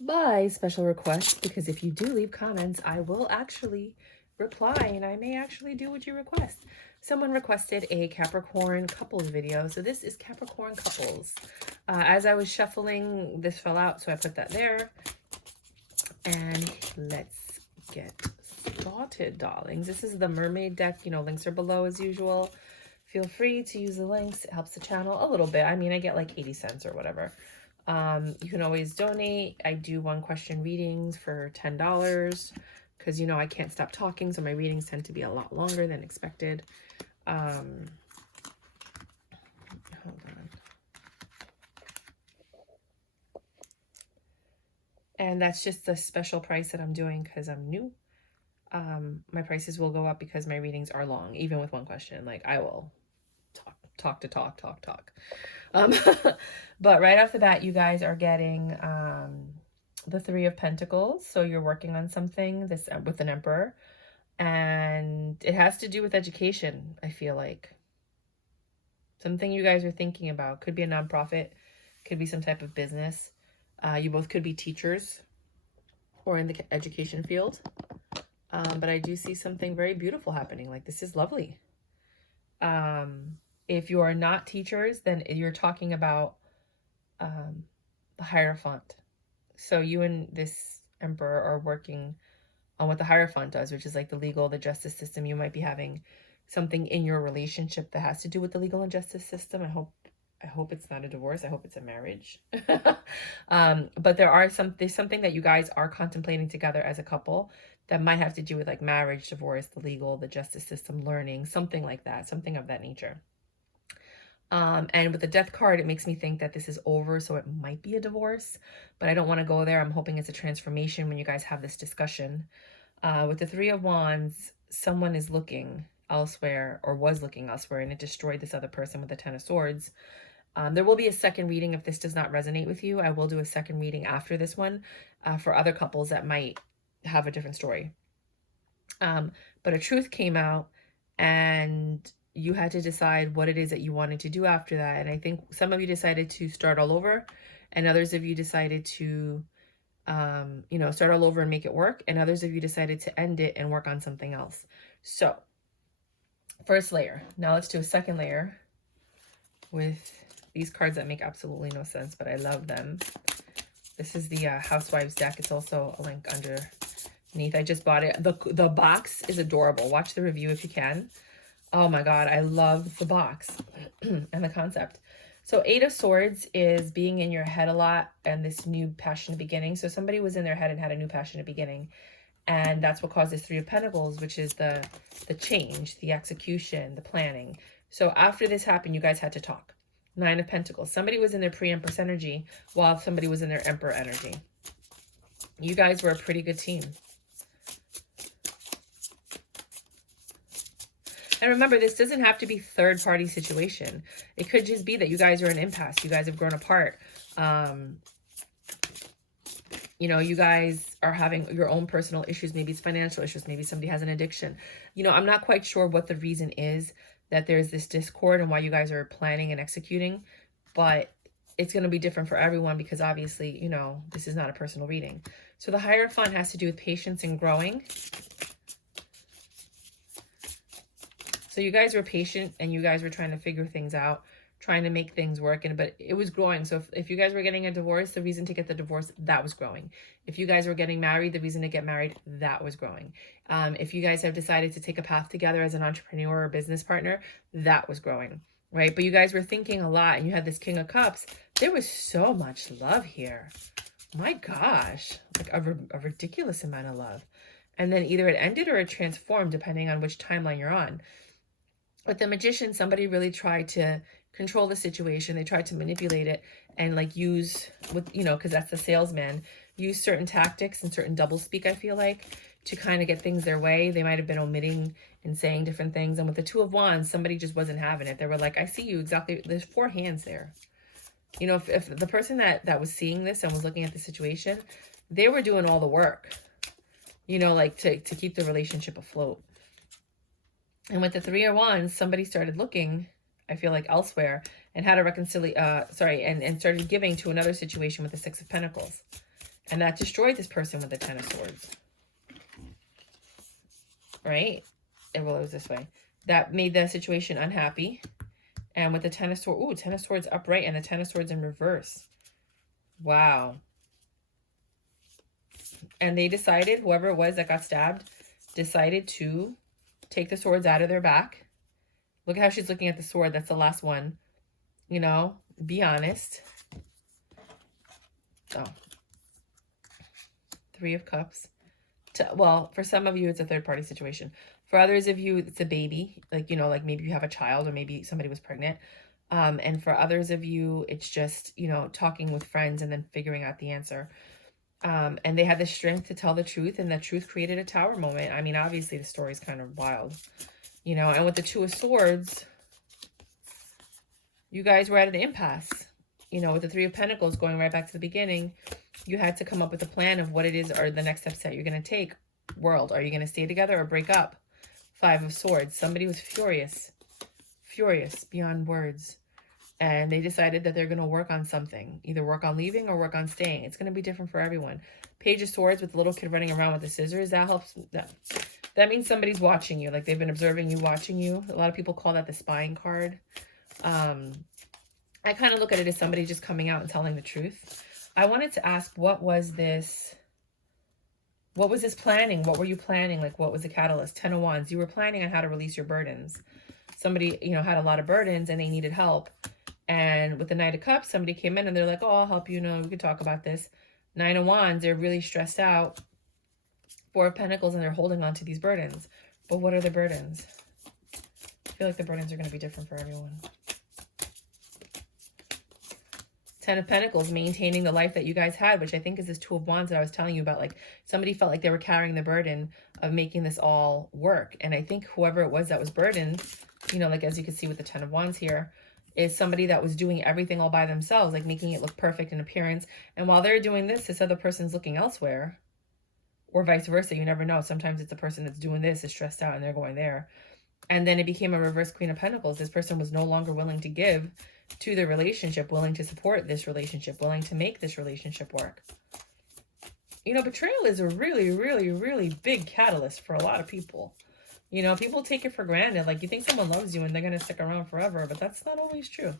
by special request, because if you do leave comments, I will actually reply and I may actually do what you request. Someone requested a Capricorn couples video. So this is Capricorn couples. As I was shuffling, this fell out, so I put that there. And let's get started, darlings. This is the mermaid deck. You know, links are below as usual. Feel free to use the links. It helps the channel a little bit. I mean, I get like 80 cents or whatever. You can always donate. I do one question readings for $10 because, you know, I can't stop talking, so my readings tend to be a lot longer than expected. Hold on. And that's just the special price that I'm doing because I'm new. My prices will go up because my readings are long, even with one question. Like, I will talk. But right off the bat, you guys are getting the Three of Pentacles. So you're working on something this with an Emperor, and it has to do with education. I feel like something you guys are thinking about. Could be a nonprofit, could be some type of business. You both could be teachers or in the education field. But I do see something very beautiful happening. Like, this is lovely. If you are not teachers, then you're talking about the Hierophant. So you and this Emperor are working on what the Hierophant does, which is like the legal, the justice system. You might be having something in your relationship that has to do with the legal and justice system. I hope it's not a divorce. I hope it's a marriage. But there's something that you guys are contemplating together as a couple that might have to do with like marriage, divorce, the legal, the justice system, learning, something like that, something of that nature. And with the Death card, it makes me think that this is over, so it might be a divorce, but I don't want to go there. I'm hoping it's a transformation when you guys have this discussion. With the Three of Wands, someone is looking elsewhere or was looking elsewhere, and it destroyed this other person with the Ten of Swords. There will be a second reading if this does not resonate with you. I will do a second reading after this one for other couples that might have a different story. But a truth came out, and you had to decide what it is that you wanted to do after that. And I think some of you decided to start all over, and others of you decided to, you know, start all over and make it work. And others of you decided to end it and work on something else. So first layer. Now let's do a second layer with these cards that make absolutely no sense, but I love them. This is the Housewives deck. It's also a link underneath. I just bought it. The box is adorable. Watch the review if you can. Oh my God, I love the box and the concept. So Eight of Swords is being in your head a lot and this new passionate beginning. So somebody was in their head and had a new passionate beginning. And that's what caused this Three of Pentacles, which is the change, the execution, the planning. So after this happened, you guys had to talk. Nine of Pentacles. Somebody was in their pre-Empress energy while somebody was in their Emperor energy. You guys were a pretty good team. And remember, this doesn't have to be third-party situation. It could just be that you guys are an impasse. You guys have grown apart. You know, you guys are having your own personal issues. Maybe it's financial issues. Maybe somebody has an addiction. You know, I'm not quite sure what the reason is that there's this discord and why you guys are planning and executing. But it's going to be different for everyone because obviously, you know, this is not a personal reading. So the Hierophant has to do with patience and growing. So you guys were patient and you guys were trying to figure things out, trying to make things work, but it was growing. So if you guys were getting a divorce, the reason to get the divorce, that was growing. If you guys were getting married, the reason to get married, that was growing. If you guys have decided to take a path together as an entrepreneur or business partner, that was growing, right? But you guys were thinking a lot and you had this King of Cups. There was so much love here. My gosh, like a ridiculous amount of love. And then either it ended or it transformed depending on which timeline you're on. With the Magician, somebody really tried to control the situation. They tried to manipulate it and like use, with, you know, because that's the salesman, use certain tactics and certain doublespeak, I feel like, to kind of get things their way. They might have been omitting and saying different things. And with the Two of Wands, somebody just wasn't having it. They were like, I see you exactly. There's 4 hands there. You know, if the person that was seeing this and was looking at the situation, they were doing all the work, you know, like to keep the relationship afloat. And with the Three of Wands, somebody started looking, I feel like, elsewhere and had a and started giving to another situation with the Six of Pentacles. And that destroyed this person with the Ten of Swords. Right? It was this way. That made the situation unhappy. And with the Ten of Swords, ooh, Ten of Swords upright and the Ten of Swords in reverse. Wow. And they decided, whoever it was that got stabbed, decided to take the swords out of their back. Look at how she's looking at the sword. That's the last one. You know, be honest. Oh. Three of Cups. Well, for some of you, it's a third-party situation. For others of you, it's a baby. Like, you know, like maybe you have a child or maybe somebody was pregnant. And for others of you, it's just, you know, talking with friends and then figuring out the answer. And they had the strength to tell the truth, and the truth created a tower moment. I mean, obviously the story's kind of wild, you know, and with the Two of Swords, you guys were at an impasse, you know, with the Three of Pentacles going right back to the beginning. You had to come up with a plan of what it is or the next steps that you're going to take. World, are you going to stay together or break up? Five of Swords. Somebody was furious beyond words. And they decided that they're going to work on something. Either work on leaving or work on staying. It's going to be different for everyone. Page of Swords with the little kid running around with the scissors. That helps. That means somebody's watching you. Like they've been observing you, watching you. A lot of people call that the spying card. I kind of look at it as somebody just coming out and telling the truth. I wanted to ask, what was this planning? What were you planning? Like, what was the catalyst? Ten of Wands. You were planning on how to release your burdens. Somebody, you know, had a lot of burdens and they needed help. And with the Knight of Cups, somebody came in and they're like, oh, I'll help you. No, we can talk about this. Nine of Wands, they're really stressed out. Four of Pentacles, and they're holding on to these burdens. But what are the burdens? I feel like the burdens are going to be different for everyone. Ten of Pentacles, maintaining the life that you guys had, which I think is this Two of Wands that I was telling you about. Like somebody felt like they were carrying the burden of making this all work. And I think whoever it was that was burdened, you know, like as you can see with the Ten of Wands here, is somebody that was doing everything all by themselves, like making it look perfect in appearance. And while they're doing this other person's looking elsewhere, or vice versa. You never know. Sometimes it's a person that's doing this is stressed out and they're going there. And then it became a reverse Queen of Pentacles. This person was no longer willing to give to the relationship, willing to support this relationship, willing to make this relationship work. You know, betrayal is a really, really, really big catalyst for a lot of people. You know, people take it for granted. Like you think someone loves you and they're going to stick around forever, but that's not always true.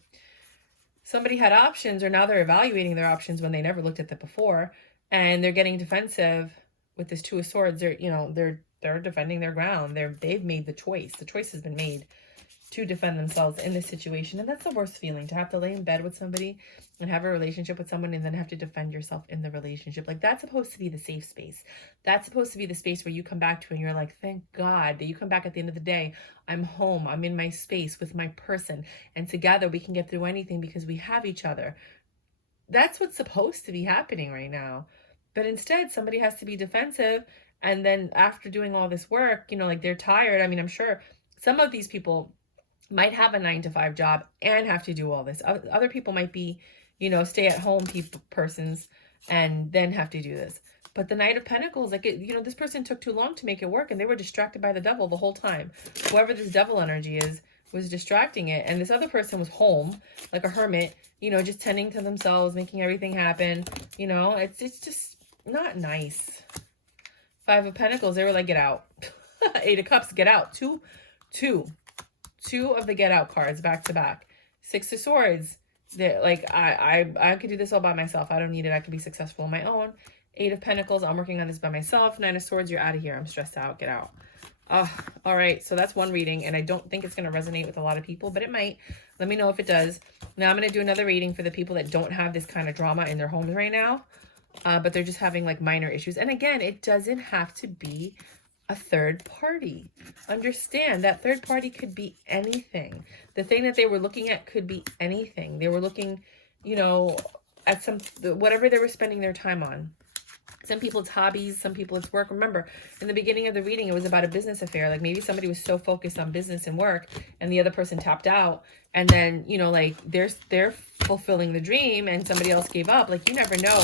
Somebody had options, or now they're evaluating their options when they never looked at them before, and they're getting defensive with this Two of Swords. They're, you know, they're defending their ground. They've made the choice. The choice has been made to defend themselves in this situation. And that's the worst feeling, to have to lay in bed with somebody and have a relationship with someone and then have to defend yourself in the relationship. Like that's supposed to be the safe space. That's supposed to be the space where you come back to and you're like, thank God that you come back at the end of the day. I'm home. I'm in my space with my person. And together we can get through anything because we have each other. That's what's supposed to be happening right now. But instead, somebody has to be defensive. And then after doing all this work, you know, like they're tired. I mean, I'm sure some of these people might have a 9-to-5 job and have to do all this. Other people might be, you know, stay-at-home persons and then have to do this. But the Knight of Pentacles, like, you know, this person took too long to make it work and they were distracted by the devil the whole time. Whoever this devil energy is was distracting it. And this other person was home, like a hermit, you know, just tending to themselves, making everything happen. You know, it's just not nice. Five of Pentacles, they were like, get out. Eight of Cups, get out. Two of the get out cards back to back. Six of Swords, they're like, I could do this all by myself. I don't need it. I can be successful on my own. Eight of Pentacles, I'm working on this by myself. Nine of Swords, you're out of here. I'm stressed out. Get out. All right, so that's one reading, and I don't think it's going to resonate with a lot of people, but it might. Let me know if it does. Now I'm going to do another reading for the people that don't have this kind of drama in their homes right now, but they're just having like minor issues. And again, it doesn't have to be a third party. Understand that third party could be anything. The thing that they were looking at could be anything. They were looking, you know, at whatever they were spending their time on. Some people it's hobbies, some people it's work. Remember, in the beginning of the reading, it was about a business affair. Like maybe somebody was so focused on business and work and the other person tapped out. And then, you know, like they're fulfilling the dream and somebody else gave up. Like you never know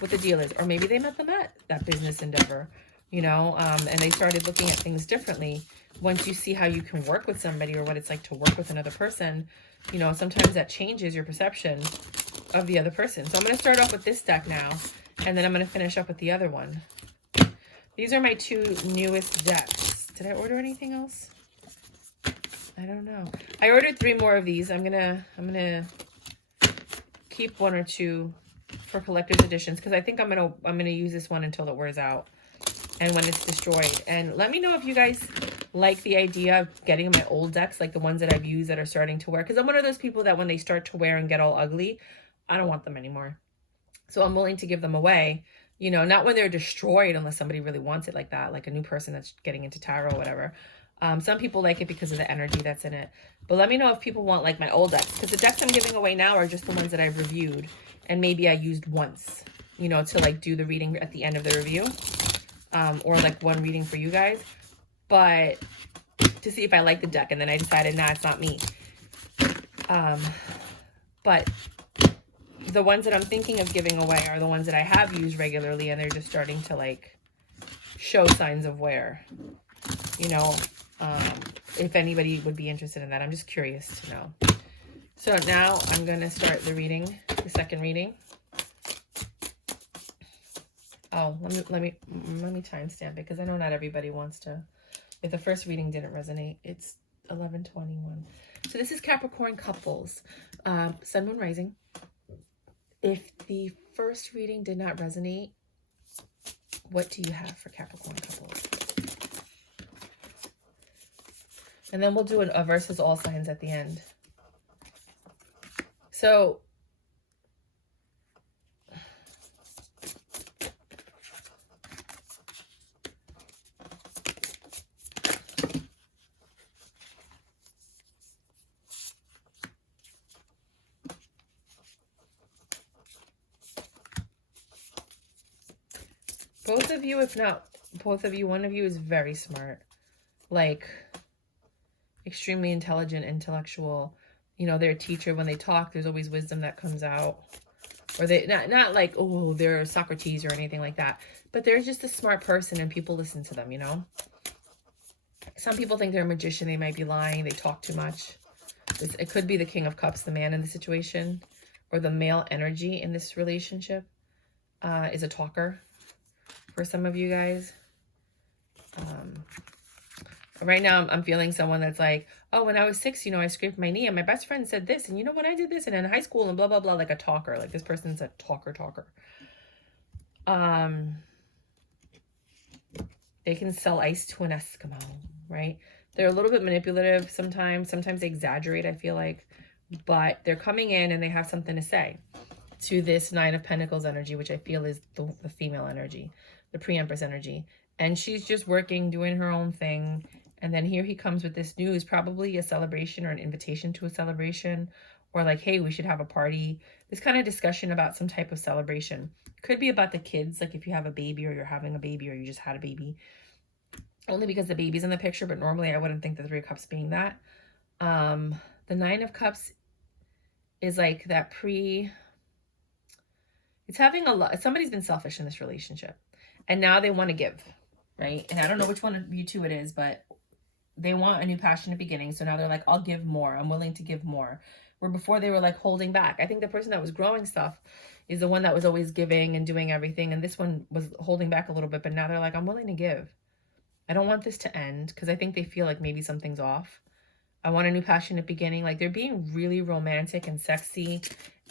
what the deal is. Or maybe they met them at that business endeavor, you know, and they started looking at things differently. Once you see how you can work with somebody or what it's like to work with another person, you know, sometimes that changes your perception of the other person. So I'm going to start off with this deck now. And then I'm going to finish up with the other one. These are my 2 newest decks. Did I order anything else? I don't know. I ordered 3 more of these. I'm gonna keep 1 or 2 for collector's editions because I think I'm gonna use this one until it wears out and when it's destroyed. And let me know if you guys like the idea of getting my old decks, like the ones that I've used that are starting to wear. Because I'm one of those people that when they start to wear and get all ugly, I don't want them anymore. So I'm willing to give them away. You know, not when they're destroyed unless somebody really wants it like that, like a new person that's getting into tarot or whatever. Some people like it because of the energy that's in it. But let me know if people want like my old decks. Because the decks I'm giving away now are just the ones that I've reviewed. And maybe I used once, you know, to like do the reading at the end of the review. Or like one reading for you guys. But to see if I like the deck. And then I decided, nah, it's not me. But the ones that I'm thinking of giving away are the ones that I have used regularly. And they're just starting to like show signs of wear. You know, if anybody would be interested in that. I'm just curious to know. So now I'm going to start the reading, the second reading. Oh, let me timestamp it because I know not everybody wants to. If the first reading didn't resonate, it's 11:21. So this is Capricorn couples, Sun, Moon, Rising. If the first reading did not resonate, what do you have for Capricorn couples? And then we'll do a versus all signs at the end. So, both of you, if not both of you, one of you is very smart. Like, extremely intelligent, intellectual. You know, they're a teacher. When they talk, there's always wisdom that comes out. Or they not like, oh, they're Socrates or anything like that. But they're just a smart person and people listen to them, you know? Some people think they're a magician. They might be lying. They talk too much. It could be the King of Cups, the man in the situation. Or the male energy in this relationship is a talker for some of you guys. Right now, I'm feeling someone that's like, oh, when I was 6, you know, I scraped my knee and my best friend said this. And you know, when I did this and in high school and blah, blah, blah, like a talker. Like this person's a talker. They can sell ice to an Eskimo, right? They're a little bit manipulative sometimes. Sometimes they exaggerate, I feel like. But they're coming in and they have something to say to this 9 of Pentacles energy, which I feel is the female energy, the pre-Empress energy. And she's just working, doing her own thing. And then here he comes with this news, probably a celebration or an invitation to a celebration, or like, hey, we should have a party. This kind of discussion about some type of celebration. Could be about the kids, like if you have a baby or you're having a baby or you just had a baby. Only because the baby's in the picture, but normally I wouldn't think the 3 of Cups being that. The 9 of Cups is like that it's having a lot, somebody's been selfish in this relationship. And now they want to give, right? And I don't know which one of you two it is, but they want a new passionate beginning. So now they're like, I'll give more. I'm willing to give more. Where before they were like holding back. I think the person that was growing stuff is the one that was always giving and doing everything. And this one was holding back a little bit. But now they're like, I'm willing to give. I don't want this to end because I think they feel like maybe something's off. I want a new passionate beginning. Like they're being really romantic and sexy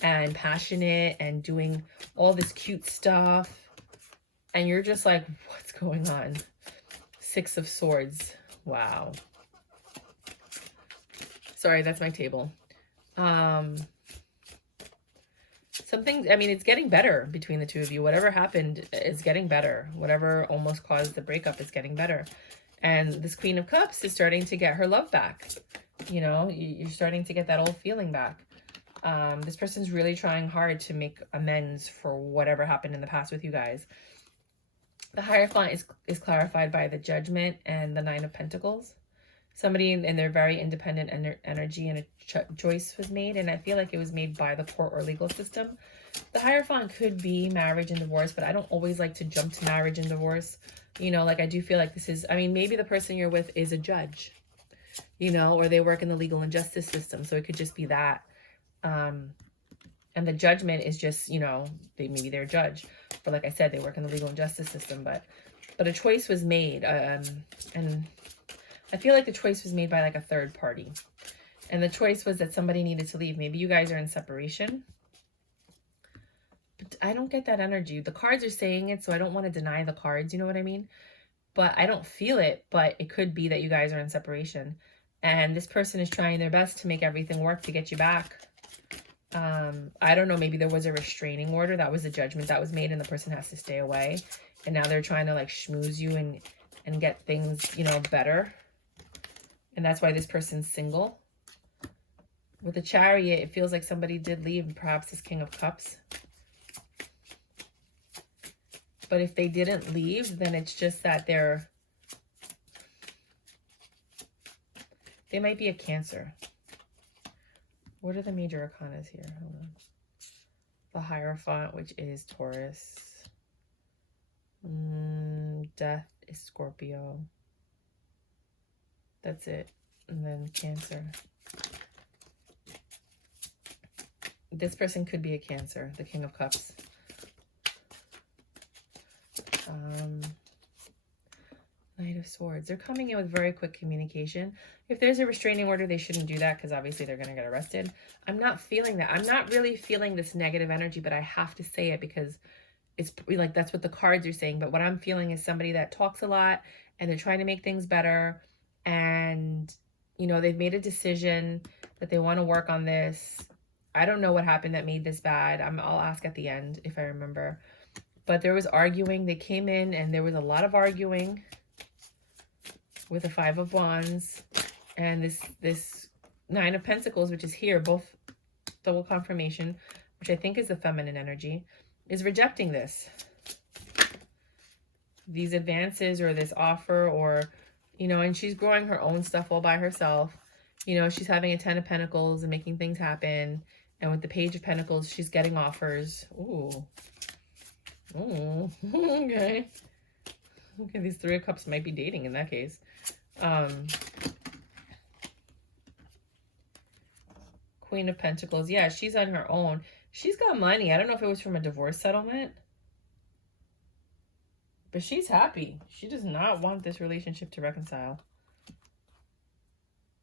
and passionate and doing all this cute stuff. And you're just like, what's going on? 6 of Swords. Wow. Sorry, that's my table. Something, I mean, it's getting better between the two of you. Whatever happened is getting better. Whatever almost caused the breakup is getting better. And this Queen of Cups is starting to get her love back. You know, you're starting to get that old feeling back. This person's really trying hard to make amends for whatever happened in the past with you guys. The Hierophant is clarified by the Judgment and the 9 of Pentacles. Somebody in their very independent energy and a choice was made. And I feel like it was made by the court or legal system. The Hierophant could be marriage and divorce, but I don't always like to jump to marriage and divorce. You know, like I do feel like this is, I mean, maybe the person you're with is a judge, you know, or they work in the legal and justice system. So it could just be that. And the Judgment is just, you know, maybe they're a judge. But like I said, they work in the legal and justice system. But a choice was made. And I feel like the choice was made by like a third party. And the choice was that somebody needed to leave. Maybe you guys are in separation. But I don't get that energy. The cards are saying it, so I don't want to deny the cards. You know what I mean? But I don't feel it. But it could be that you guys are in separation. And this person is trying their best to make everything work to get you back. I don't know. Maybe there was a restraining order. That was the judgment that was made, and the person has to stay away. And now they're trying to like schmooze you and get things, you know, better. And that's why this person's single. With the Chariot, it feels like somebody did leave, perhaps this King of Cups. But if they didn't leave, then it's just that they might be a Cancer. What are the major arcanas here? Hold on. The Hierophant, which is Taurus. Death is Scorpio. That's it. And then Cancer. This person could be a Cancer, the King of Cups. Knight of Swords. They're coming in with very quick communication. If there's a restraining order, they shouldn't do that because obviously they're going to get arrested. I'm not feeling that. I'm not really feeling this negative energy, but I have to say it because it's like that's what the cards are saying. But what I'm feeling is somebody that talks a lot and they're trying to make things better. And, you know, they've made a decision that they want to work on this. I don't know what happened that made this bad. I'll ask at the end if I remember. But there was arguing. They came in and there was a lot of arguing with the Five of Wands and this Nine of Pentacles, which is here, both double confirmation, which I think is the feminine energy, is rejecting this. These advances or this offer or, you know, and she's growing her own stuff all by herself. You know, she's having a Ten of Pentacles and making things happen. And with the Page of Pentacles, she's getting offers. Ooh. Ooh. Okay. Okay, these Three of Cups might be dating in that case. Queen of Pentacles. Yeah, she's on her own. She's got money. I don't know if it was from a divorce settlement. But she's happy. She does not want this relationship to reconcile.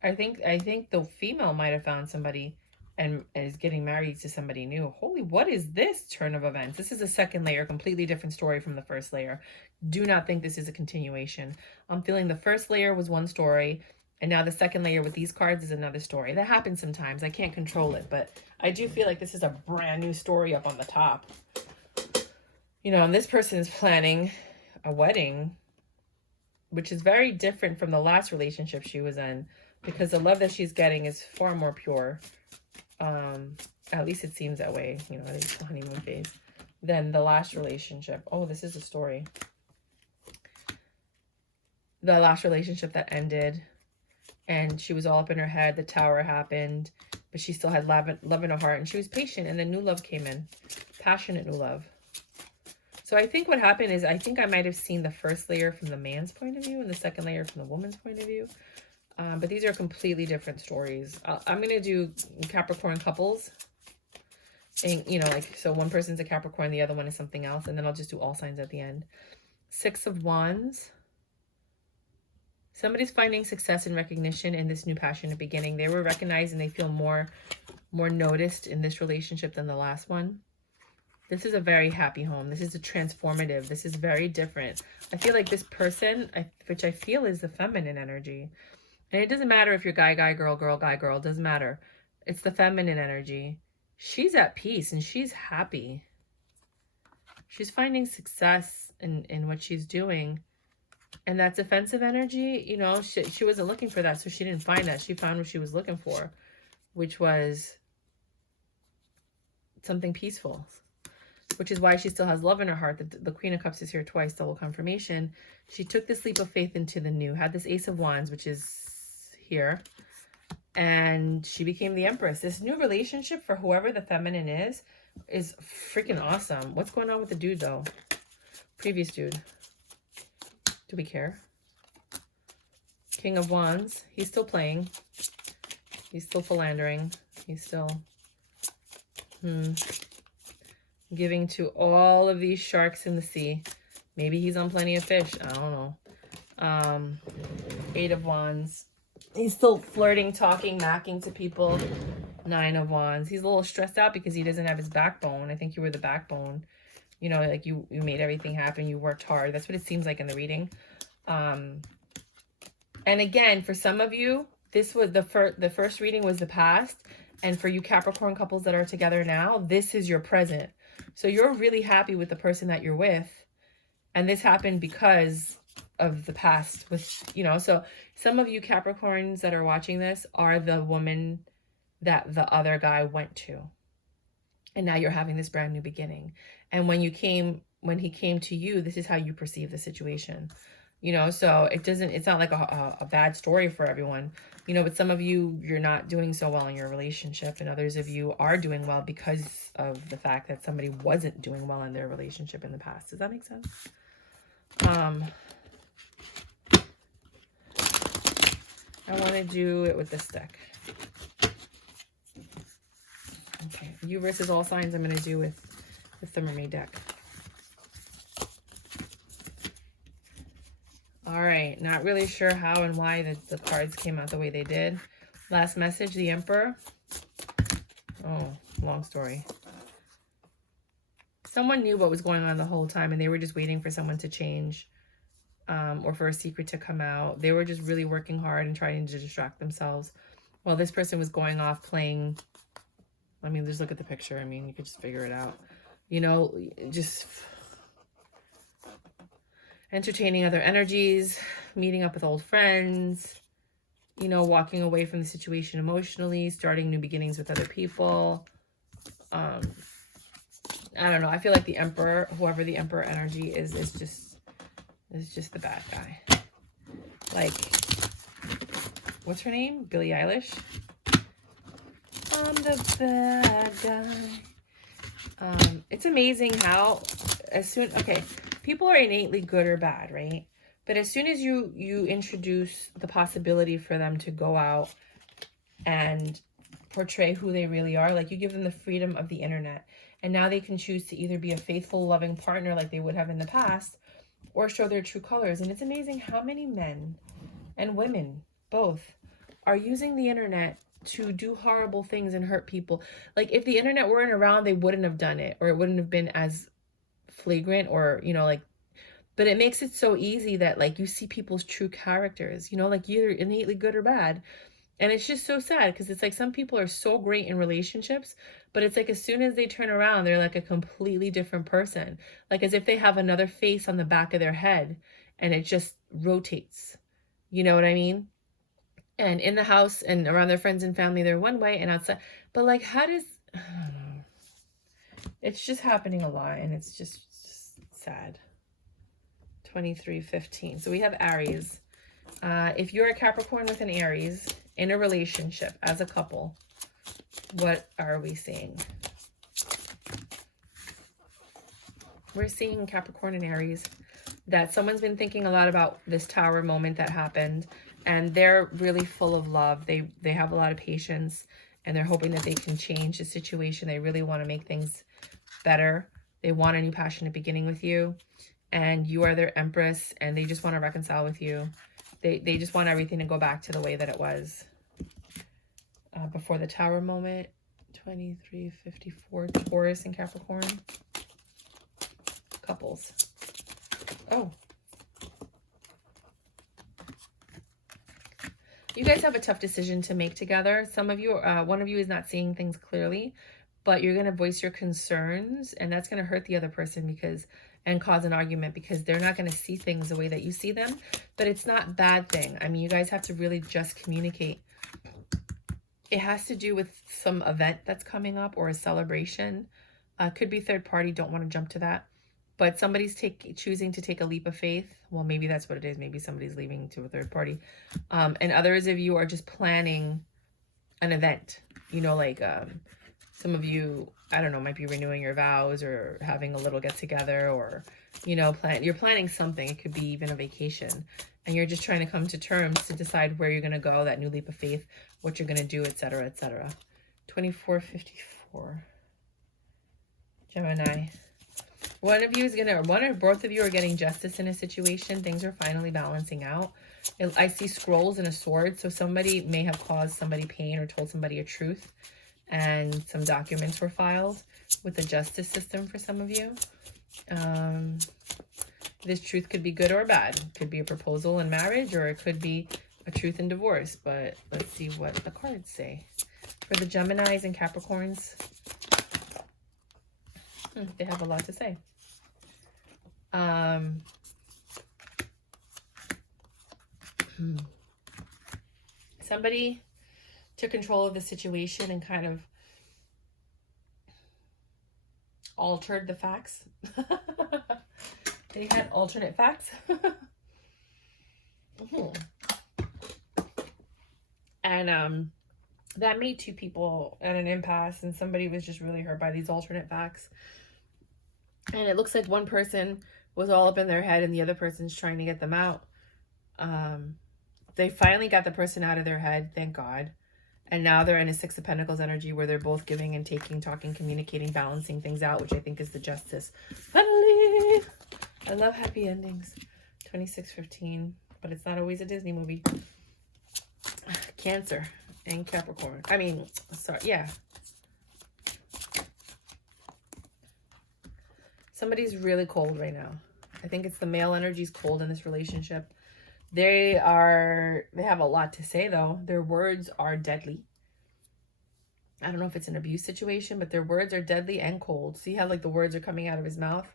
I think the female might have found somebody and is getting married to somebody new. Holy, what is this turn of events? This is a second layer, completely different story from the first layer. Do not think this is a continuation. I'm feeling the first layer was one story, and now the second layer with these cards is another story. That happens sometimes. I can't control it, but I do feel like this is a brand new story up on the top. You know, and this person is planning a wedding, which is very different from the last relationship she was in, because the love that she's getting is far more pure. At least it seems that way, you know, at least the honeymoon phase, than the last relationship. Oh, this is a story. The last relationship that ended, and she was all up in her head. The tower happened, but she still had love in her heart, and she was patient, and then new love came in. Passionate new love. So I think what happened is I think I might have seen the first layer from the man's point of view and the second layer from the woman's point of view. But these are completely different stories. I'm going to do Capricorn couples. And, you know, like, so one person's a Capricorn, the other one is something else. And then I'll just do all signs at the end. Six of Wands. Somebody's finding success and recognition in this new passionate beginning. They were recognized and they feel more noticed in this relationship than the last one. This is a very happy home. This is a transformative. This is very different. I feel like this person, which I feel is the feminine energy. And it doesn't matter if you're guy, girl, guy, girl. It doesn't matter. It's the feminine energy. She's at peace and she's happy. She's finding success in what she's doing. And that defensive energy, you know, she wasn't looking for that. So she didn't find that. She found what she was looking for, which was something peaceful. Which is why she still has love in her heart. The Queen of Cups is here twice, double confirmation. She took this leap of faith into the new, had this Ace of Wands, which is here, and she became the Empress. This new relationship for whoever the feminine is freaking awesome. What's going on with the dude, though? Previous dude. Do we care? King of Wands. He's still playing. He's still philandering. He's still... Giving to all of these sharks in the sea. Maybe he's on plenty of fish. I don't know. 8 of Wands. He's still flirting, talking, macking to people. 9 of Wands. He's a little stressed out because he doesn't have his backbone. I think you were the backbone. You know, like you made everything happen. You worked hard. That's what it seems like in the reading. And again, for some of you, this was the first reading was the past. And for you Capricorn couples that are together now, this is your present. So you're really happy with the person that you're with. And this happened because of the past with, you know, so some of you Capricorns that are watching this are the woman that the other guy went to. And now you're having this brand new beginning. And when he came to you, this is how you perceive the situation. You know, so it's not like a bad story for everyone, you know, but some of you, you're not doing so well in your relationship, and others of you are doing well because of the fact that somebody wasn't doing well in their relationship in the past. Does that make sense? I want to do it with this deck. Okay, you versus all signs I'm going to do with the Mermaid deck. All right, not really sure how and why the cards came out the way they did. Last message, the Emperor. Oh, long story. Someone knew what was going on the whole time, and they were just waiting for someone to change, or for a secret to come out. They were just really working hard and trying to distract themselves while this person was going off playing. I mean, just look at the picture. I mean, you could just figure it out. You know, just entertaining other energies, meeting up with old friends, you know, walking away from the situation emotionally, starting new beginnings with other people. I don't know. I feel like the Emperor, whoever the Emperor energy is just the bad guy. Like, what's her name? Billie Eilish? I'm the bad guy. It's amazing how people are innately good or bad, right? But as soon as you introduce the possibility for them to go out and portray who they really are, like you give them the freedom of the internet, and now they can choose to either be a faithful, loving partner like they would have in the past, or show their true colors. And it's amazing how many men and women both are using the internet to do horrible things and hurt people. Like, if the internet weren't around, they wouldn't have done it, or it wouldn't have been as flagrant, or, you know, like, but it makes it so easy that, like, you see people's true characters, you know, like, you're innately good or bad. And it's just so sad, because it's like some people are so great in relationships, but it's like as soon as they turn around, they're like a completely different person, like as if they have another face on the back of their head, and it just rotates. You know what I mean? And in the house and around their friends and family, they're one way, and outside. But like, how does, I don't know. It's just happening a lot, and it's just sad. 23:15. So we have Aries. If you're a Capricorn with an Aries in a relationship as a couple, what are we seeing? We're seeing Capricorn and Aries that someone's been thinking a lot about this Tower moment that happened, and they're really full of love. They have a lot of patience, and they're hoping that they can change the situation. They really want to make things better. They want a new passionate beginning with you, and you are their Empress, and they just want to reconcile with you. They just want everything to go back to the way that it was before the Tower moment. 23:54, Taurus and Capricorn. Couples. Oh. You guys have a tough decision to make together. Some of you, one of you is not seeing things clearly, but you're going to voice your concerns, and that's going to hurt the other person and cause an argument, because they're not going to see things the way that you see them. But it's not a bad thing. I mean, you guys have to really just communicate. It has to do with some event that's coming up, or a celebration. Could be third party. Don't want to jump to that. But somebody's choosing to take a leap of faith. Well, maybe that's what it is. Maybe somebody's leaving to a third party. And others of you are just planning an event. You know, like some of you, I don't know, might be renewing your vows, or having a little get together, or, you know, you're planning something. It could be even a vacation. And you're just trying to come to terms to decide where you're going to go, that new leap of faith, what you're going to do, etc., etc. 24:54. Gemini. One or both of you are getting justice in a situation. Things are finally balancing out. I see scrolls and a sword. So somebody may have caused somebody pain or told somebody a truth. And some documents were filed with the justice system for some of you. This truth could be good or bad. It could be a proposal in marriage, or it could be a truth in divorce. But let's see what the cards say. For the Geminis and Capricorns, they have a lot to say. Somebody took control of the situation and kind of altered the facts. They had alternate facts. And that made two people at an impasse, and somebody was just really hurt by these alternate facts. And it looks like one person was all up in their head and the other person's trying to get them out. They finally got the person out of their head, thank God. And now they're in a Six of Pentacles energy where they're both giving and taking, talking, communicating, balancing things out, which I think is the justice. Finally! I love happy endings. 2615, but it's not always a Disney movie. Cancer and Capricorn. Yeah. Somebody's really cold right now. I think it's the male energy's cold in this relationship. They have a lot to say though. Their words are deadly. I don't know if it's an abuse situation, but their words are deadly and cold. See how like the words are coming out of his mouth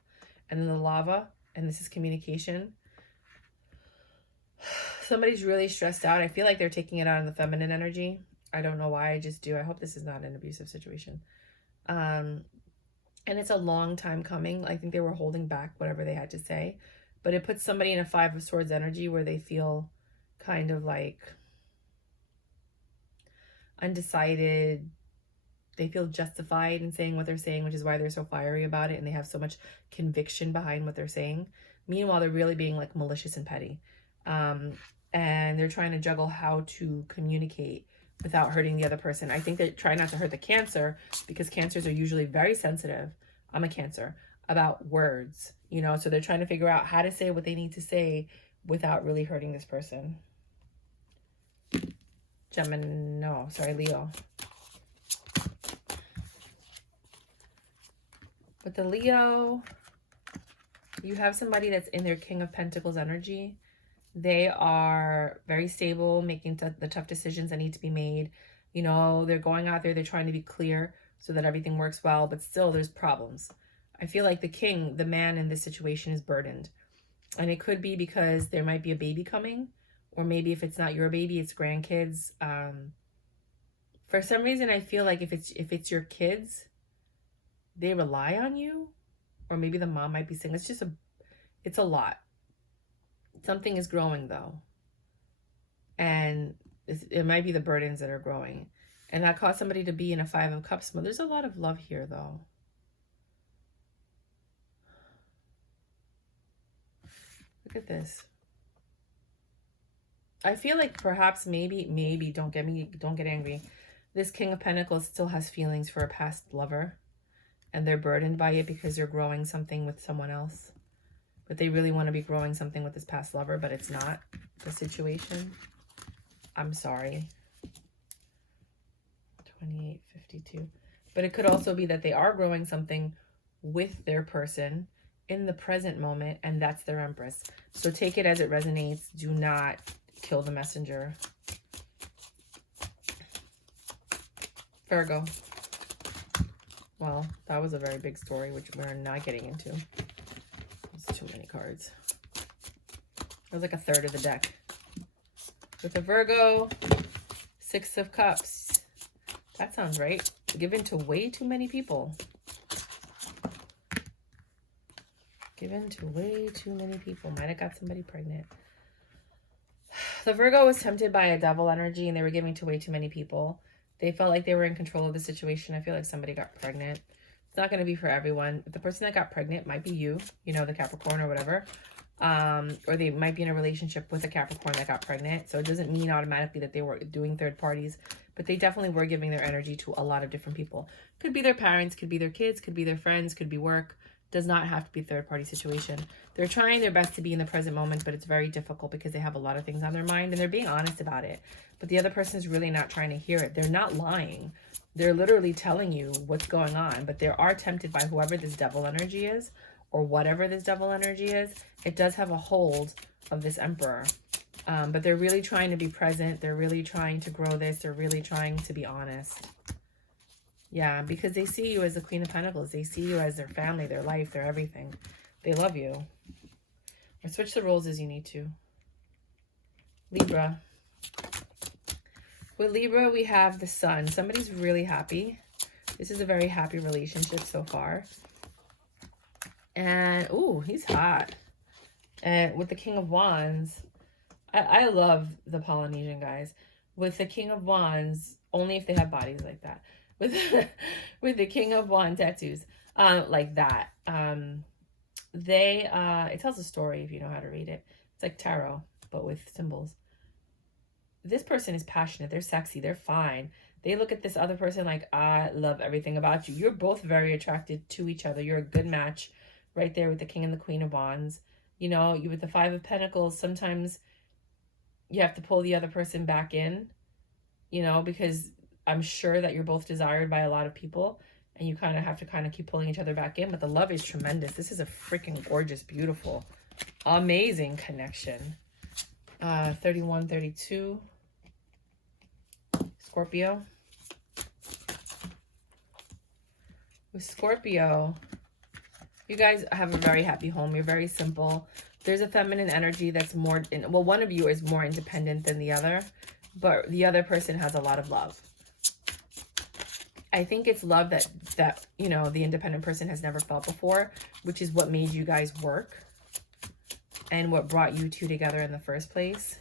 and then the lava, and this is communication. Somebody's really stressed out. I feel like they're taking it out on the feminine energy. I don't know why, I just do. I hope this is not an abusive situation. And it's a long time coming. I think they were holding back whatever they had to say. But it puts somebody in a Five of Swords energy where they feel kind of like undecided. They feel justified in saying what they're saying, which is why they're so fiery about it. And they have so much conviction behind what they're saying. Meanwhile, they're really being like malicious and petty. And they're trying to juggle how to communicate without hurting the other person. I think they try not to hurt the Cancer, because Cancers are usually very sensitive. I'm a Cancer, about words, you know, so they're trying to figure out how to say what they need to say without really hurting this person. Leo. With the Leo, you have somebody that's in their King of Pentacles energy. They are very stable, making the tough decisions that need to be made. You know, they're going out there, they're trying to be clear so that everything works well, but still there's problems. I feel like the king, the man in this situation, is burdened. And it could be because there might be a baby coming, or maybe if it's not your baby, it's grandkids. For some reason, I feel like if it's your kids, they rely on you, or maybe the mom might be saying, it's a lot. Something is growing though. And it might be the burdens that are growing. And that caused somebody to be in a Five of Cups. But there's a lot of love here though. Look at this. I feel like perhaps maybe, don't get angry. This King of Pentacles still has feelings for a past lover. And they're burdened by it because they're growing something with someone else. But they really want to be growing something with this past lover, but it's not the situation. I'm sorry. 2852. But it could also be that they are growing something with their person in the present moment, and that's their Empress. So take it as it resonates. Do not kill the messenger. Virgo. Well, that was a very big story, which we're not getting into. It's too many cards. It was like a third of the deck. With the Virgo, Six of Cups. That sounds right. Given to way too many people. Given to way too many people. Might have got somebody pregnant. The Virgo was tempted by a devil energy and they were giving to way too many people. They felt like they were in control of the situation. I feel like somebody got pregnant. It's not going to be for everyone. The person that got pregnant might be you, you know, the Capricorn or whatever. or they might be in a relationship with a Capricorn that got pregnant. So it doesn't mean automatically that they were doing third parties, but they definitely were giving their energy to a lot of different people. Could be their parents, could be their kids, could be their friends, could be work. Does not have to be a third party situation. They're trying their best to be in the present moment, but it's very difficult because they have a lot of things on their mind and they're being honest about it. But the other person is really not trying to hear it. They're not lying. They're literally telling you what's going on, but they are tempted by whoever this devil energy is, or whatever this devil energy is. It does have a hold of this emperor. But they're really trying to be present. They're really trying to grow this. They're really trying to be honest. Yeah, because they see you as the Queen of Pentacles. They see you as their family, their life, their everything. They love you. Or switch the roles as you need to. Libra. With Libra, we have the Sun. Somebody's really happy. This is a very happy relationship so far. And, ooh, he's hot. And with the King of Wands, I love the Polynesian guys. With the King of Wands, only if they have bodies like that. With the King of Wands tattoos, like that. It tells a story if you know how to read it. It's like tarot, but with symbols. This person is passionate. They're sexy. They're fine. They look at this other person like, I love everything about you. You're both very attracted to each other. You're a good match right there with the King and the Queen of Wands. You know, you with the Five of Pentacles, sometimes you have to pull the other person back in, you know, because I'm sure that you're both desired by a lot of people and you kind of have to keep pulling each other back in. But the love is tremendous. This is a freaking gorgeous, beautiful, amazing connection. 31, 32. Scorpio. With Scorpio, you guys have a very happy home. You're very simple. There's a feminine energy that's more, well, one of you is more independent than the other, but the other person has a lot of love. I think it's love that you know, the independent person has never felt before, which is what made you guys work and what brought you two together in the first place.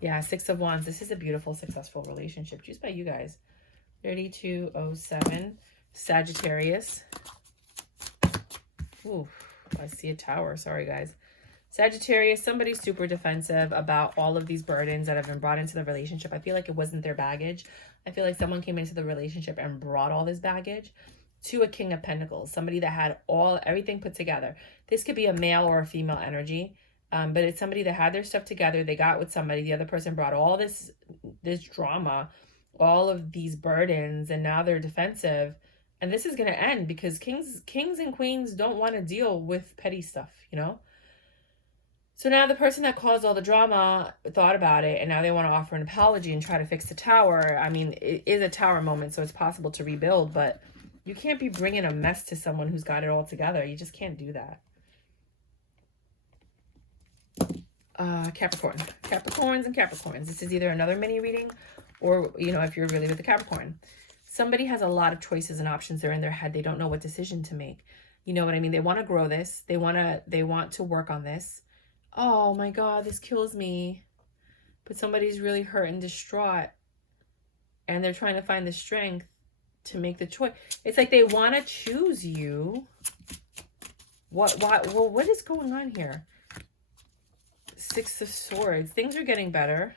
Yeah, Six of Wands. This is a beautiful, successful relationship choose by you guys. 3207. Sagittarius. Ooh, I see a tower. Sorry, guys. Sagittarius, somebody's super defensive about all of these burdens that have been brought into the relationship. I feel like it wasn't their baggage. I feel like someone came into the relationship and brought all this baggage to a King of Pentacles. Somebody that had everything put together. This could be a male or a female energy, but it's somebody that had their stuff together. They got with somebody. The other person brought all this drama, all of these burdens, and now they're defensive. And this is going to end because kings and queens don't want to deal with petty stuff, you know? So now the person that caused all the drama thought about it, and now they want to offer an apology and try to fix the tower. I mean, it is a tower moment, so it's possible to rebuild, but you can't be bringing a mess to someone who's got it all together. You just can't do that. Capricorn. Capricorns and Capricorns. This is either another mini reading or, you know, if you're really with the Capricorn. Somebody has a lot of choices and options. They're in their head. They don't know what decision to make. You know what I mean? They want to grow this. They want to work on this. Oh my God, this kills me. But somebody's really hurt and distraught. And they're trying to find the strength to make the choice. It's like they want to choose you. What is going on here? Six of Swords. Things are getting better.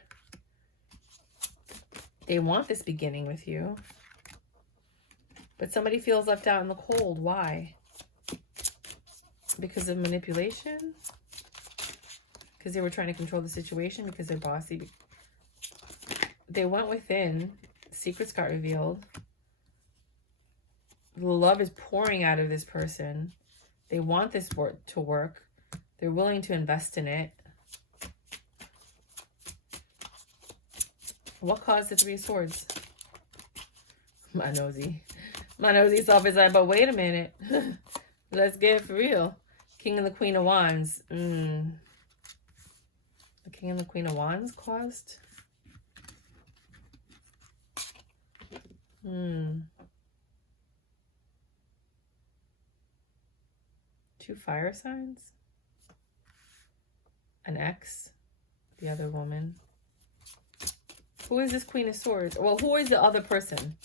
They want this beginning with you. But somebody feels left out in the cold. Why? Because of manipulation? Because they were trying to control the situation, because they're bossy. They went within. Secrets got revealed. The love is pouring out of this person. They want this work to work. They're willing to invest in it. What caused the Three of Swords? My nosy self is like, but wait a minute. Let's get it for real. King and the Queen of Wands. The King and the Queen of Wands caused? Two fire signs? An ex? The other woman? Who is this Queen of Swords? Well, who is the other person?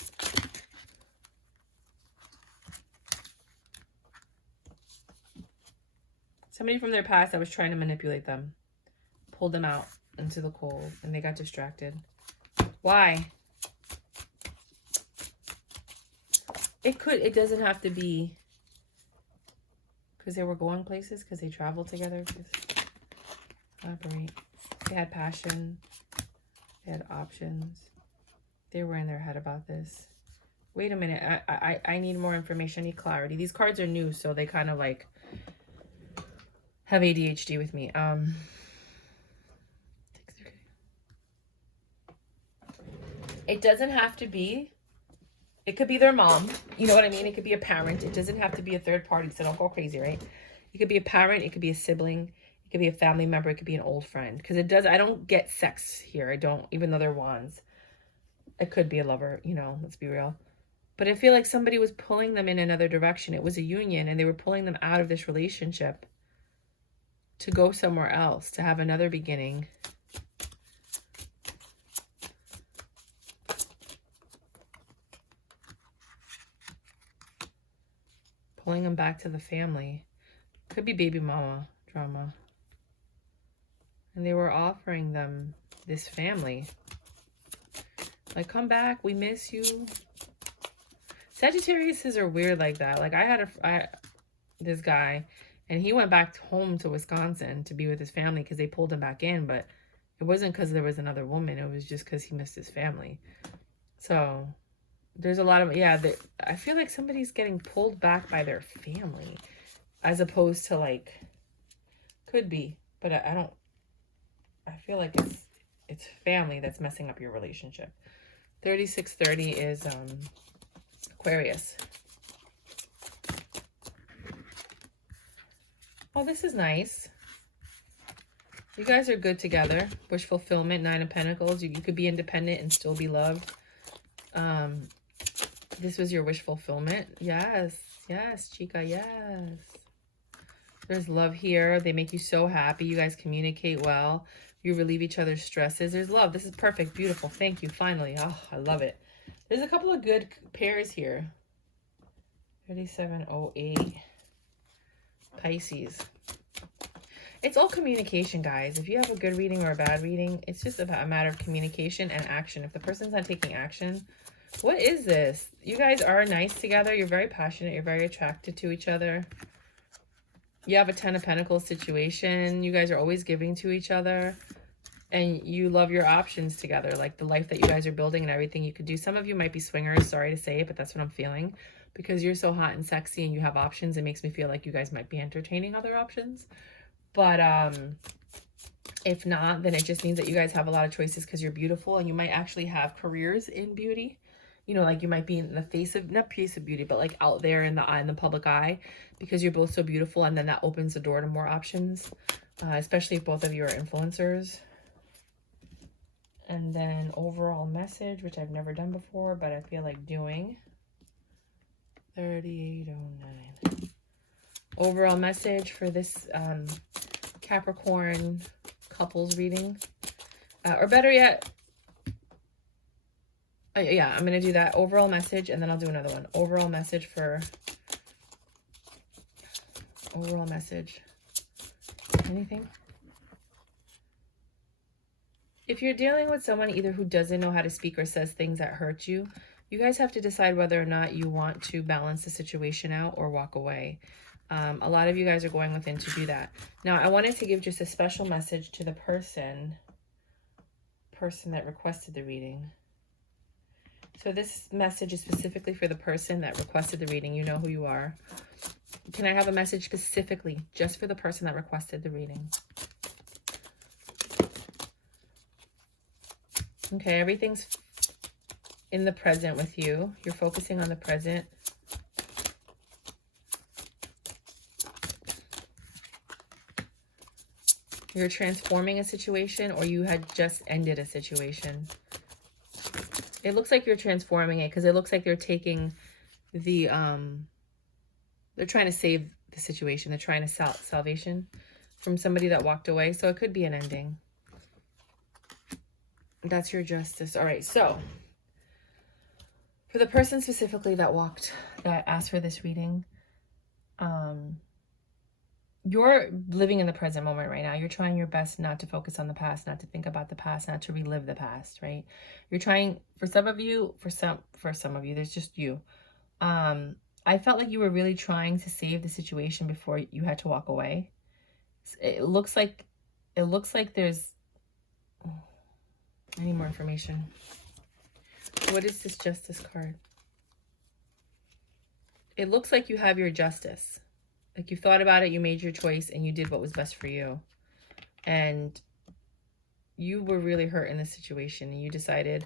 Somebody from their past that was trying to manipulate them. Pulled them out into the cold and they got distracted. Why? It doesn't have to be because they were going places, because they traveled together. Elaborate. They had passion. They had options. They were in their head about this. Wait a minute. I need more information. I need clarity. These cards are new, so they kind of like have ADHD with me. It doesn't have to be. It could be their mom. You know what I mean? It could be a parent. It doesn't have to be a third party, so don't go crazy, right? It could be a parent. It could be a sibling. It could be a family member. It could be an old friend. Because it does, I don't get sex here. I don't, even though they're wands. It could be a lover, you know, let's be real. But I feel like somebody was pulling them in another direction. It was a union, and they were pulling them out of this relationship to go somewhere else, to have another beginning. Pulling them back to the family. Could be baby mama drama. And they were offering them this family. Like, come back, we miss you. Sagittariuses are weird like that. Like, I had this guy, and he went back home to Wisconsin to be with his family because they pulled him back in, but it wasn't because there was another woman. It was just because he missed his family. So there's a lot of, yeah, I feel like somebody's getting pulled back by their family as opposed to, like, could be, but I feel like it's family that's messing up your relationship. 3630 is Aquarius. Oh, this is nice. You guys are good together. Wish fulfillment, 9 of Pentacles. You could be independent and still be loved. This was your wish fulfillment. Yes. Yes, chica. Yes. There's love here. They make you so happy. You guys communicate well. You relieve each other's stresses. There's love. This is perfect. Beautiful. Thank you. Finally. Oh, I love it. There's a couple of good pairs here. 3708. Pisces. It's all communication, guys. If you have a good reading or a bad reading, it's just about a matter of communication and action. If the person's not taking action, what is this? You guys are nice together. You're very passionate. You're very attracted to each other. You have a 10 of Pentacles situation. You guys are always giving to each other. And you love your options together. Like the life that you guys are building and everything you could do. Some of you might be swingers. Sorry to say it, but that's what I'm feeling. Because you're so hot and sexy and you have options, it makes me feel like you guys might be entertaining other options. But if not, then it just means that you guys have a lot of choices because you're beautiful. And you might actually have careers in beauty. You know, like you might be in the face of, not piece of beauty, but like out there in the public eye because you're both so beautiful. And then that opens the door to more options, especially if both of you are influencers. And then overall message, which I've never done before, but I feel like doing. 3809. Overall message for this Capricorn couples reading. Or better yet, yeah, I'm going to do that overall message, and then I'll do another one. Overall message for... Overall message. Anything? If you're dealing with someone either who doesn't know how to speak or says things that hurt you, you guys have to decide whether or not you want to balance the situation out or walk away. A lot of you guys are going within to do that. Now, I wanted to give just a special message to the person that requested the reading. So this message is specifically for the person that requested the reading. You know who you are. Can I have a message specifically just for the person that requested the reading? Okay, everything's in the present with you. You're focusing on the present. You're transforming a situation, or you had just ended a situation. It looks like you're transforming it because it looks like they're taking the, they're trying to save the situation. They're trying to salvation from somebody that walked away. So it could be an ending. That's your justice. All right. So for the person specifically that asked for this reading, you're living in the present moment right now. You're trying your best not to focus on the past, not to think about the past, not to relive the past, right? You're trying, for some of you, for some of you, there's just you. I felt like you were really trying to save the situation before you had to walk away. It looks like there's, I need more information. What is this Justice card? It looks like you have your justice. Like you thought about it, you made your choice, and you did what was best for you. And you were really hurt in this situation, and you decided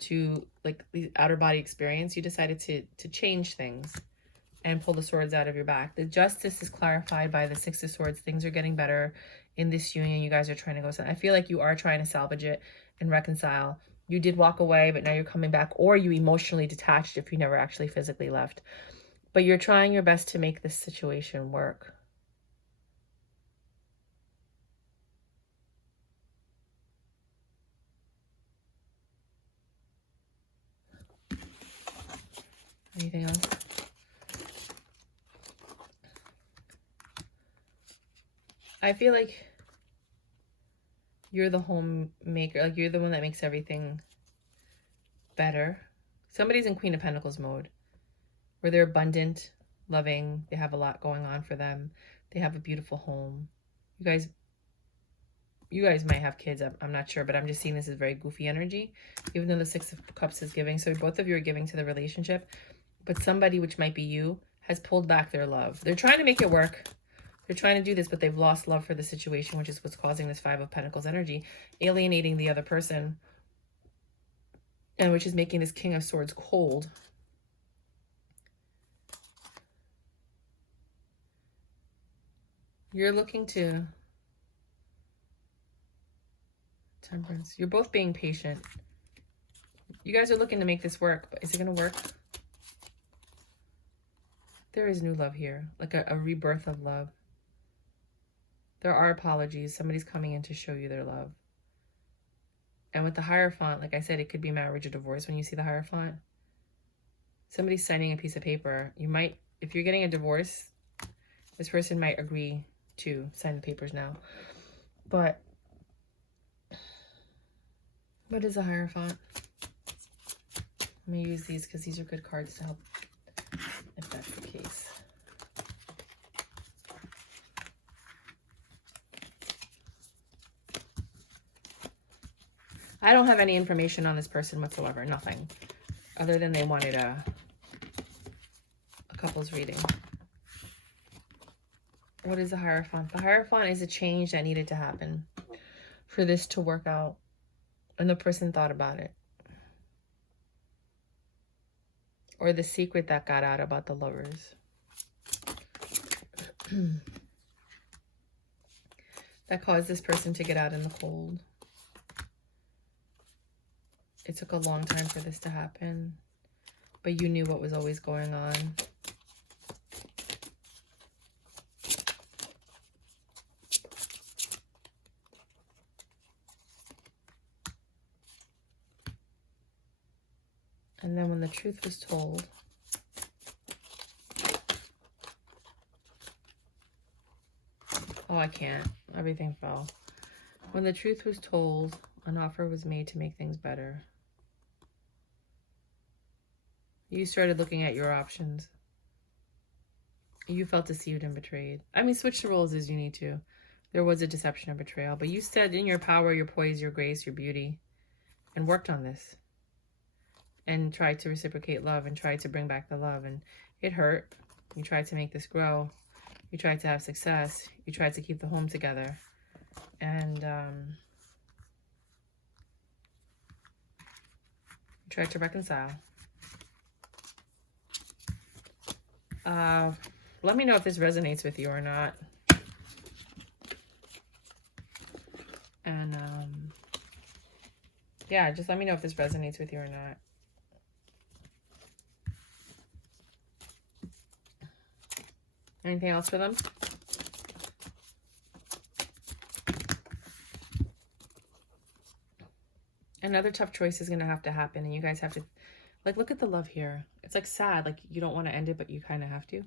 to, like the outer body experience, you decided to change things and pull the swords out of your back. The justice is clarified by the Six of Swords. Things are getting better in this union. You guys are trying to go. I feel like you are trying to salvage it and reconcile. You did walk away, but now you're coming back, or you emotionally detached if you never actually physically left. But you're trying your best to make this situation work. Anything else? I feel like you're the homemaker. Like you're the one that makes everything better. Somebody's in Queen of Pentacles mode, where they're abundant, loving, they have a lot going on for them. They have a beautiful home. You guys might have kids, I'm not sure, but I'm just seeing this as very goofy energy, even though the Six of Cups is giving. So both of you are giving to the relationship, but somebody, which might be you, has pulled back their love. They're trying to make it work. They're trying to do this, but they've lost love for the situation, which is what's causing this Five of Pentacles energy, alienating the other person, and which is making this King of Swords cold. You're looking to Temperance. You're both being patient. You guys are looking to make this work, but is it going to work? There is new love here, like a rebirth of love. There are apologies. Somebody's coming in to show you their love. And with the Hierophant, like I said, it could be marriage or divorce when you see the Hierophant. Somebody's signing a piece of paper. You might, if you're getting a divorce, this person might agree to sign the papers now. But what is a Hierophant? I'm going to use these because these are good cards to help if that's the case. I don't have any information on this person whatsoever. Nothing. Other than they wanted a couple's reading. What is the Hierophant? The Hierophant is a change that needed to happen for this to work out. And the person thought about it. Or the secret that got out about the lovers. That caused this person to get out in the cold. It took a long time for this to happen. But you knew what was always going on. And then when the truth was told, oh, I can't. Everything fell. When the truth was told, an offer was made to make things better. You started looking at your options. You felt deceived and betrayed. I mean, switch the roles as you need to. There was a deception and betrayal, but you stood in your power, your poise, your grace, your beauty, and worked on this. And tried to reciprocate love and tried to bring back the love. And it hurt. You tried to make this grow. You tried to have success. You tried to keep the home together. And you tried to reconcile. Let me know if this resonates with you or not. And yeah, just let me know if this resonates with you or not. Anything else for them? Another tough choice is going to happen, and you guys have to, like, look at the love here. It's like sad, like you don't want to end it, but you kind of have to.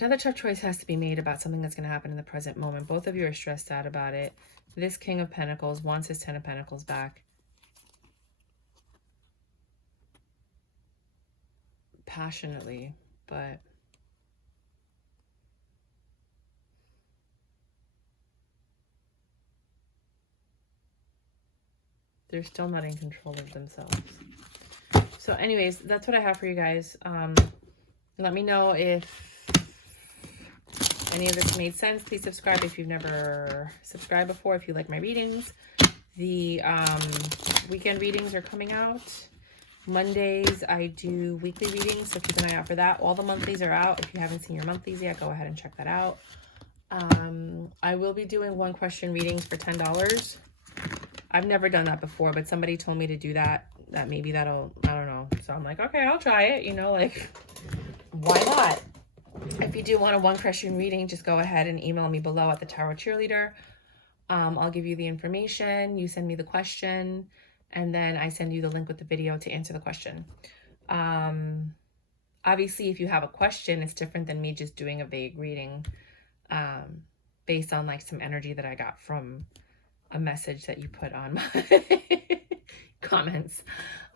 Another tough choice has to be made about something that's going to happen in the present moment. Both of you are stressed out about it. This King of Pentacles wants his 10 of Pentacles back. Passionately, but they're still not in control of themselves. So anyways, that's what I have for you guys. Let me know if any of this made sense. Please subscribe if you've never subscribed before, if you like my readings. The weekend readings are coming out. Mondays, I do weekly readings, so keep an eye out for that. All the monthlies are out. If you haven't seen your monthlies yet, go ahead and check that out. I will be doing 1-question readings for $10. I've never done that before, but somebody told me to do that. That maybe that'll, I don't know. So I'm like, okay, I'll try it. You know, like, why not? If you do want a 1-question reading, just go ahead and email me below at Thetarotcheerleader. I'll give you the information. You send me the question, and then I send you the link with the video to answer the question. Obviously, if you have a question, it's different than me just doing a vague reading based on like some energy that I got from a message that you put on my comments.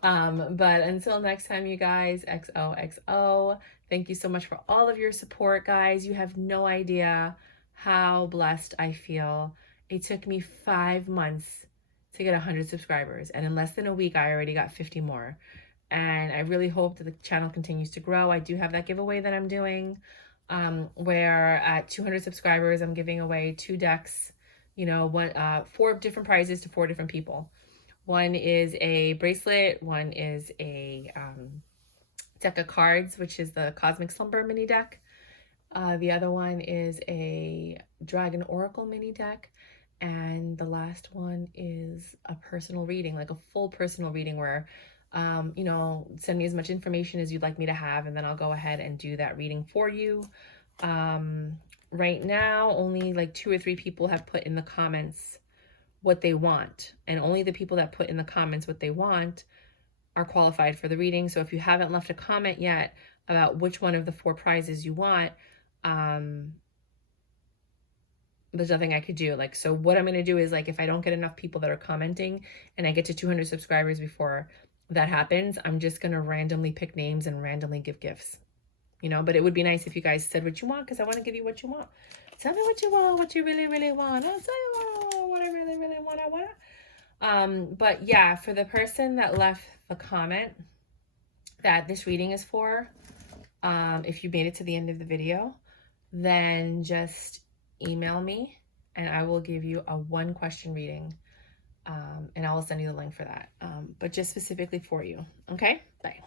But until next time, you guys, XOXO. Thank you so much for all of your support, guys. You have no idea how blessed I feel. It took me 5 months to get 100 subscribers, and in less than a week, I already got 50 more. And I really hope that the channel continues to grow. I do have that giveaway that I'm doing, where at 200 subscribers, I'm giving away 2 decks, you know, 4 different prizes to 4 different people. One is a bracelet, one is a deck of cards, which is the Cosmic Slumber mini deck. The other one is a Dragon Oracle mini deck. And the last one is a personal reading, like a full personal reading where, you know, send me as much information as you'd like me to have, and then I'll go ahead and do that reading for you. Right now, only like 2 or 3 people have put in the comments what they want. And only the people that put in the comments what they want are qualified for the reading. So if you haven't left a comment yet about which one of the 4 prizes you want, there's nothing I could do. Like, so what I'm going to do is, like, if I don't get enough people that are commenting and I get to 200 subscribers before that happens, I'm just going to randomly pick names and randomly give gifts, you know. But it would be nice if you guys said what you want, because I want to give you what you want. Tell me what you want, what you really, really want. I'll tell you what I really, really want. I want. But yeah, for the person that left the comment that this reading is for, if you made it to the end of the video, then just email me and I will give you a 1-question reading, and I will send you the link for that, but just specifically for you. Okay, bye.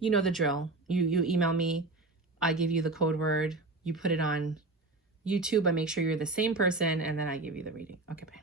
You know the drill. You email me, I give you the code word, you put it on YouTube, I make sure you're the same person, and then I give you the reading. Okay, bye.